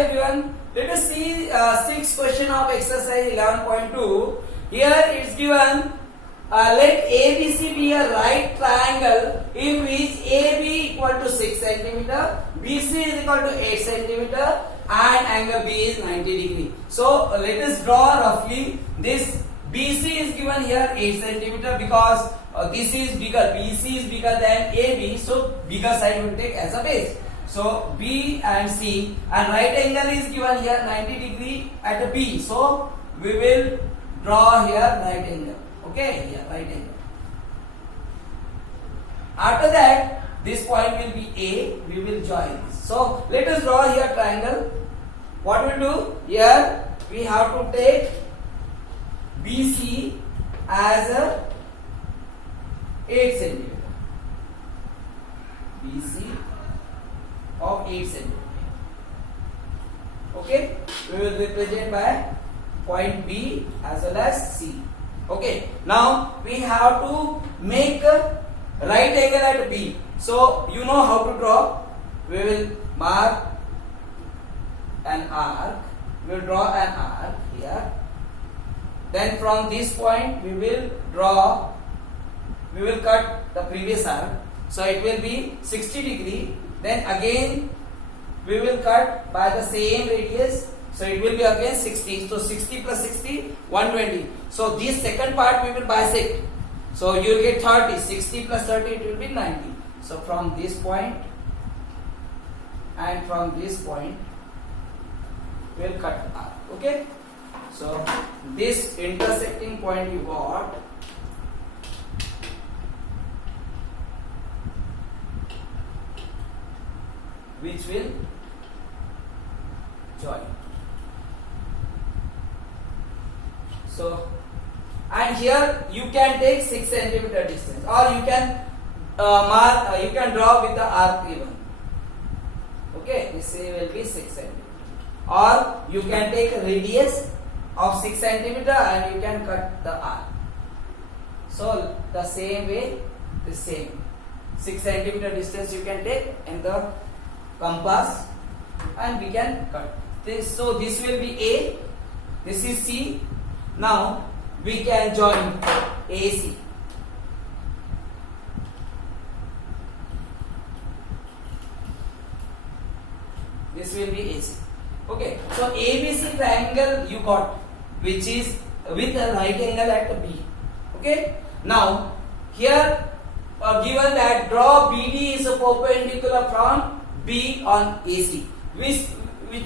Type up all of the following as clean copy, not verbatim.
everyone. Let us see sixth question of exercise 11.2. Here it's given let ABC be a right triangle in which AB equal to 6 centimeter, BC is equal to 8 centimeter and angle B is 90 degree. So let us draw roughly this. BC is given here 8 centimeter because this is bigger, BC is bigger than AB, so bigger side will take as a base. So B and C, and right angle is given here 90 degree at B. So we will draw here right angle. Okay, here right angle. After that, this point will be A. We will join this. So let us draw here triangle. What we do here? We have to take BC as a 8 centimeter. BC of 8 centimeter. Okay, we will represent by point B as well as C. Okay, now we have to make a right angle at B. So you know how to draw. We will mark an arc. We will draw an arc here. Then from this point we will draw. We will cut the previous arc. So it will be 60 degree. Then again we will cut by the same radius. So it will be again 60. So 60 plus 60, 120. So this second part we will bisect. So you will get 30. 60 plus 30, it will be 90. So from this point and from this point we will cut arc. Okay. So this intersecting point you got. Which will join. So, and here you can take 6 centimeter distance, or you can mark. You can draw with the arc even. Okay, this will be 6 centimeter, or you can take a radius of 6 centimeter and you can cut the arc. So the same way, the same 6 centimeter distance you can take in the compass and we can cut this. So this will be A, this is C. Now we can join AC. This will be AC. Okay, so ABC triangle you got, which is with a right angle at B. Okay, now here given that draw BD is a perpendicular from B on AC, which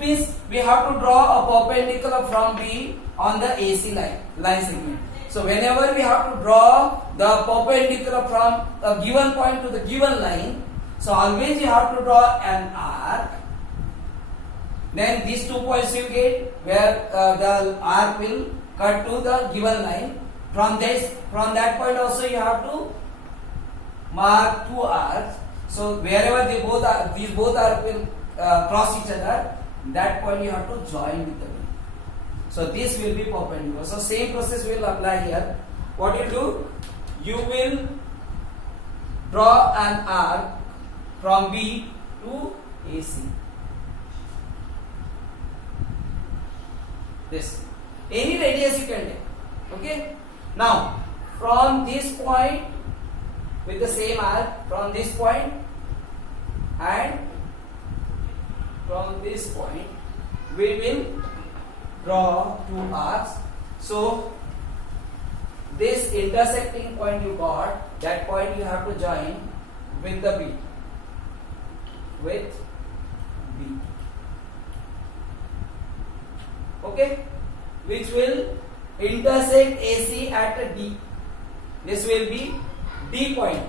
means we have to draw a perpendicular from B on the AC line segment. So whenever we have to draw the perpendicular from a given point to the given line, so always you have to draw an arc. Then these 2 points you get where the arc will cut to the given line. From that point also you have to mark 2 arcs. So wherever these both arcs will cross each other, that point you have to join with the B. So this will be perpendicular. So same process will apply here. What you do? You will draw an arc from B to AC. This. Any radius you can take. Okay. Now from this point with the same arc, from this point and from this point we will draw 2 arcs. So this intersecting point you got, that point you have to join with the B. With B. Okay, which will intersect AC at D. This will be D point,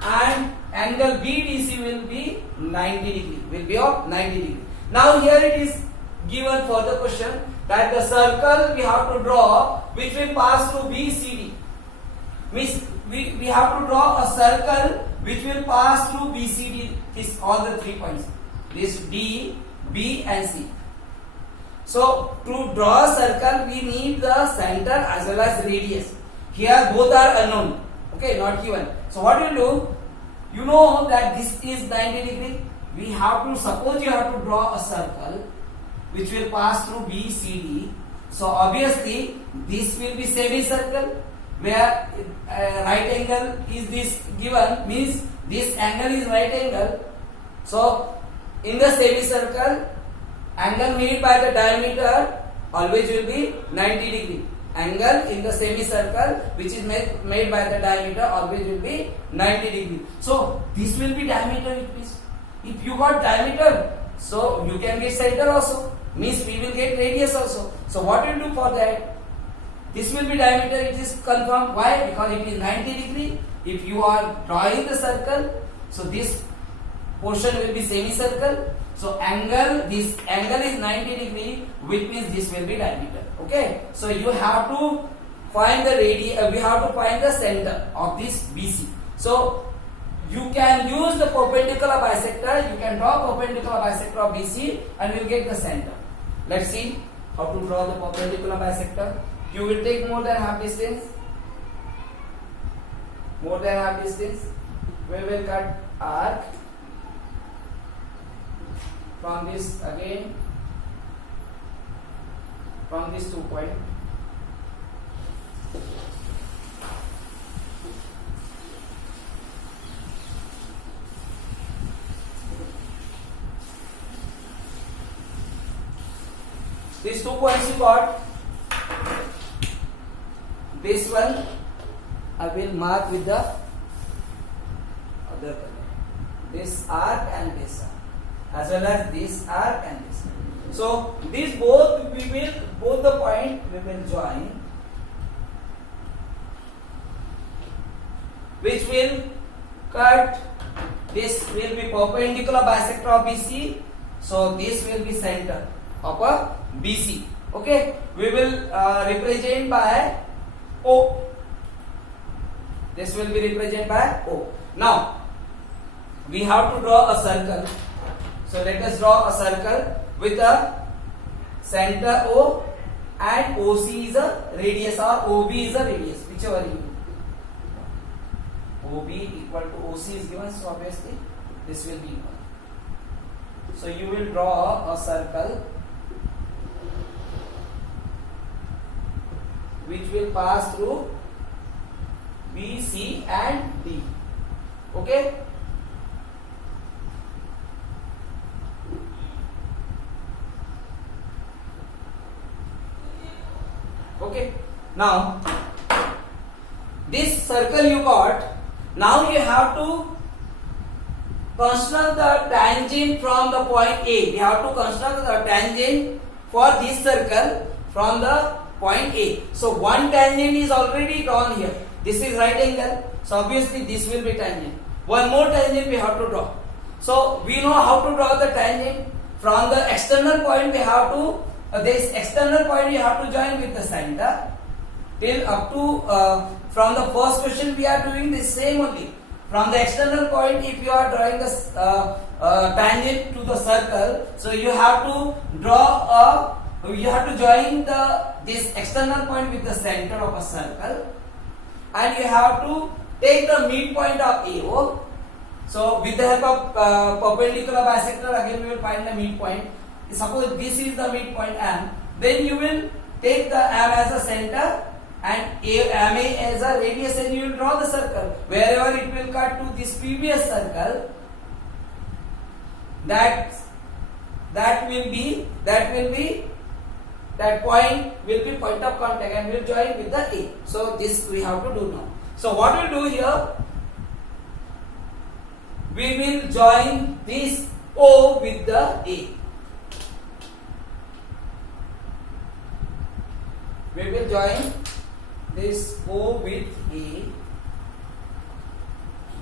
and angle BDC will be 90 degree. Will be of 90 degree. Now here it is given for the question that the circle we have to draw which will pass through BCD. Means we have to draw a circle which will pass through BCD. This all the 3 points. This D, B and C. So to draw a circle we need the center as well as radius. Here both are unknown. Okay, not given. So what you do? You know that this is 90 degree. We have to suppose you have to draw a circle which will pass through BCD. So obviously this will be semicircle, where right angle is this given, means this angle is right angle. So in the semicircle, angle made by the diameter always will be 90 degree. Angle in the semicircle which is made by the diameter always will be 90 degree. So this will be diameter, it means if you got diameter, so you can get center also, means we will get radius also. So what will do for that? This will be diameter, it is confirmed. Why? Because it is 90 degree. If you are drawing the circle, so this portion will be semicircle. So angle, this angle is 90 degree, which means this will be diameter. Okay. So you have to find the we have to find the center of this BC. So you can use the perpendicular bisector. You can draw perpendicular bisector of BC, and you will get the center. Let's see how to draw the perpendicular bisector. You will take more than half distance. More than half distance. We will cut arc from this again, from this 2 point. These 2 points you got. This one I will mark with the other color. This arc and this arc, as well as this arc and this arc. So these both the point we will join, which will cut. This will be perpendicular bisector of BC. So this will be center of a BC. Okay, we will represent by O. This will be represented by O. Now we have to draw a circle. So let us draw a circle with a center O, and OC is a radius, or OB is a radius, whichever you. OB equal to OC is given, so obviously this will be equal. So you will draw a circle which will pass through B, C and D. Okay. Okay. Now this circle you got. Now you have to construct the tangent from the point A. We have to construct the tangent for this circle from the point A. So one tangent is already drawn here. This is right angle. So obviously this will be tangent. One more tangent we have to draw. So we know how to draw the tangent. From the external point we have to, this external point we have to join with the center. Till up to, from the first question we are doing the same only. From the external point, if you are drawing the tangent to the circle, so you have to draw you have to join this external point with the center of a circle, and you have to take the midpoint of AO. So with the help of perpendicular bisector, again we will find the midpoint. Suppose this is the midpoint M, then you will take the M as a center and MA as a radius, and you will draw the circle. Wherever it will cut to this previous circle, that point will be point of contact and will join with the A. So this we have to do now. So what we do here, we will join this O with the A. We will join this O with A.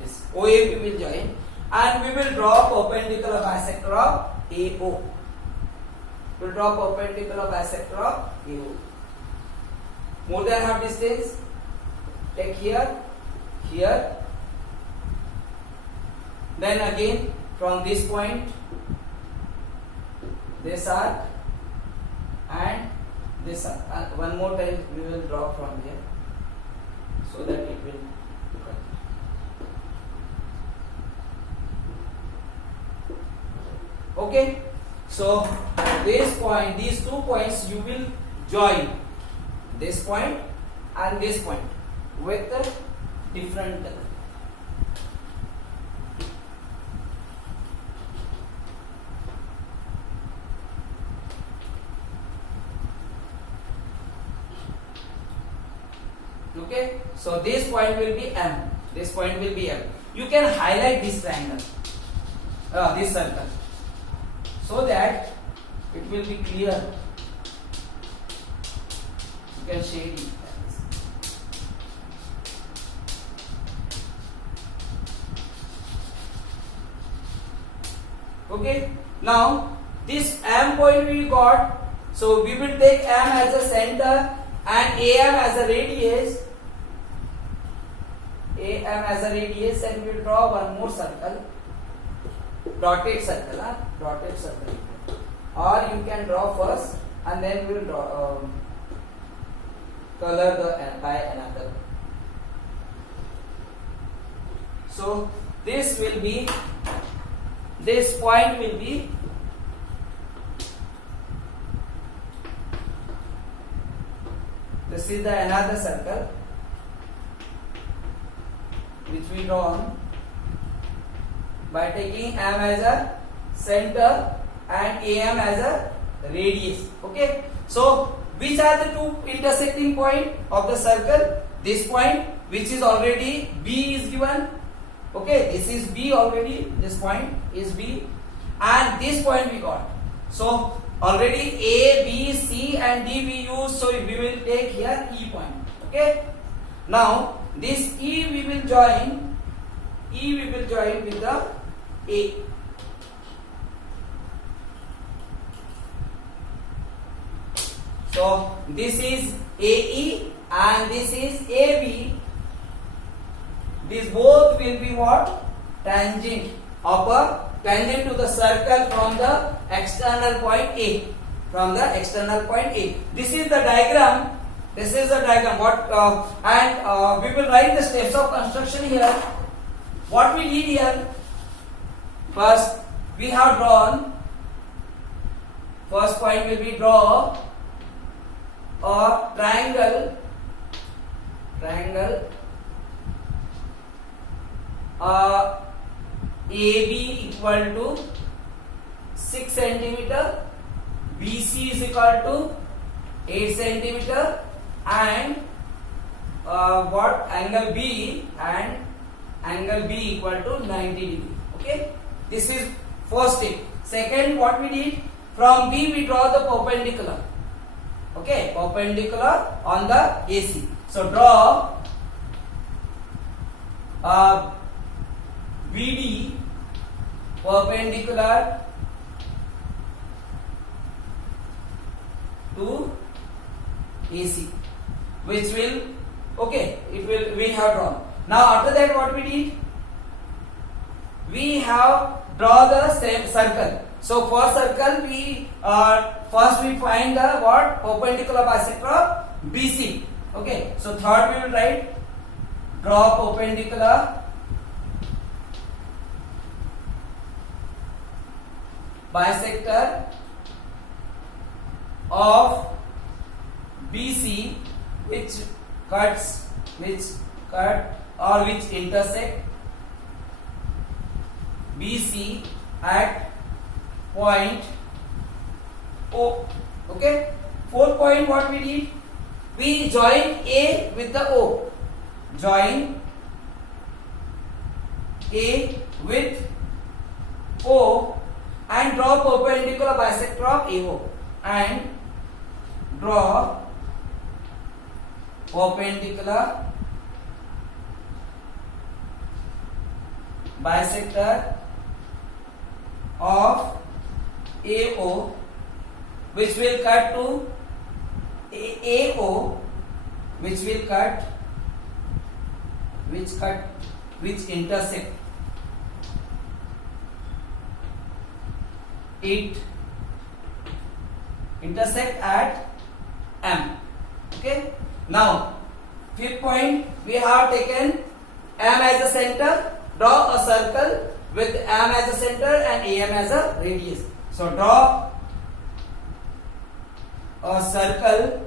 This OA we will join, and we will draw perpendicular bisector of AO. We will draw perpendicular bisector of AO. More than half distance. Take here, here. Then again from this point, this arc, and this arc. And one more time we will draw from here, so that it will cut. Okay. So this point, these 2 points you will join this point and this point with a different color. Okay, so this point will be M. This point will be M. You can highlight this triangle, this circle, so that it will be clear. You can shade it. Okay, now this M point we got, so we will take M as a center and AM as a radius. AM as a radius, and we will draw one more circle, dotted circle, dotted circle. Or you can draw first and then we will draw color the by another. So this will be, this point will be this is the another circle which we draw on by taking M as a center and AM as a radius. Okay, so which are the two intersecting point of the circle? This point, which is already B is given. Okay, this is B already, this point is B, and this point we got. So already A, B, C and D we use, so we will take here E point. Okay, now this E we will join with the A. So this is AE and this is AB. These both will be what? Tangent to the circle from the external point A. From the external point A. This is the diagram. This is the diagram. We will write the steps of construction here. What we did here? First, we have drawn. First point will be draw a triangle. AB equal to 6 centimeter, BC is equal to 8 centimeter, and angle B and angle B equal to 90 degree. Okay, this is first step. Second, what we did, from B we draw the perpendicular. Okay, perpendicular on the AC. So draw BD perpendicular to AC, which will, okay, it will, we have drawn. Now after that what we did, we have draw the same circle. So for circle we first we find the what? Perpendicular bisector of BC. Okay, so third we will write draw perpendicular bisector of BC which intersect BC at point O. Okay, fourth point, what we did, we join A with the O. Join A with O and draw perpendicular bisector of AO and draw perpendicular bisector of AO which will cut to AO which intersect at M. Okay, now fifth point, we have taken M as a center, draw a circle with M as a center and AM as a radius. So draw a circle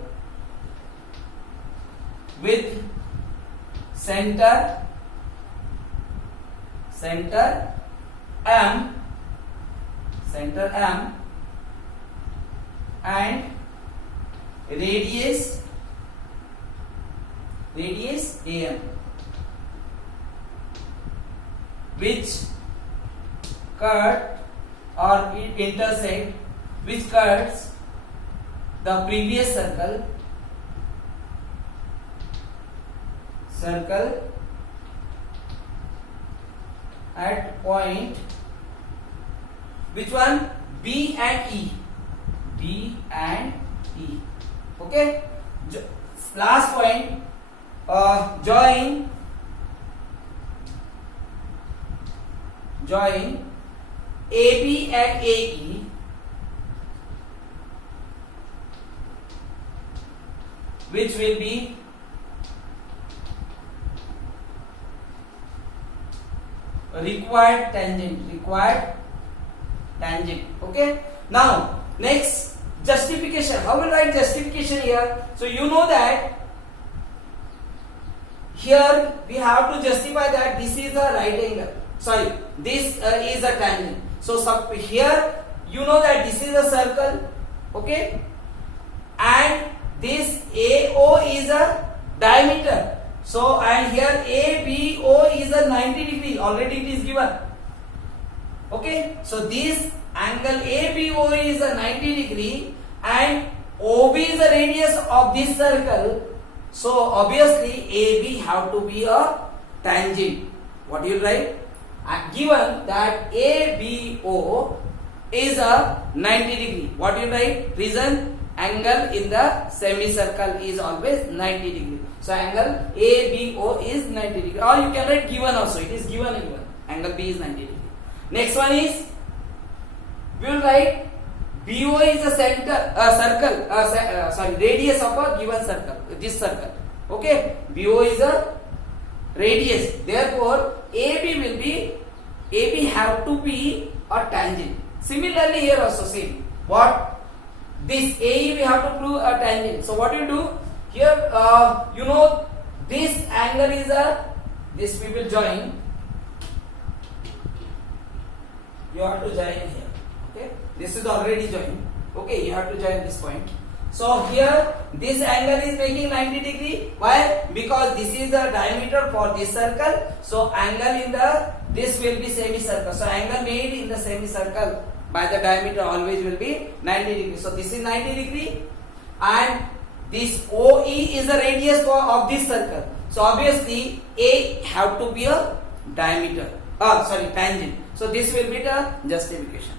with center M and radius AM, which cut or intersect, which cuts the previous circle at point, which one? B and E. Okay. Last point, join AB and AE, which will be required tangent. Okay. Now next, justification. How will write justification here? So you know that here we have to justify that this is a right angle. Sorry, this is a tangent. So here you know that this is a circle, okay, and this AO is a diameter. So and here ABO is a 90 degree. Already it is given. Okay, so this angle ABO is a 90 degree and OB is the radius of this circle. So obviously AB have to be a tangent. What do you write? Given that ABO is a 90 degree. What do you write? Reason, angle in the semicircle is always 90 degree. So angle ABO is 90 degree. Or you can write given also. It is given. Angle B is 90 degree. Next one is, we will write BO is a radius of a given circle. This circle. Okay. BO is a radius. Therefore, AB have to be a tangent. Similarly, here also same. What? This AE we have to prove a tangent. So what you do? Here, you know, this angle is this we will join. You have to join here. Okay. This is already joined. Okay. You have to join this point. So here this angle is making 90 degree. Why? Because this is the diameter for this circle. So angle in this will be semicircle. So angle made in the semicircle by the diameter always will be 90 degree. So this is 90 degree and this OE is the radius of this circle. So obviously A have to be a diameter. Tangent. So this will be the justification.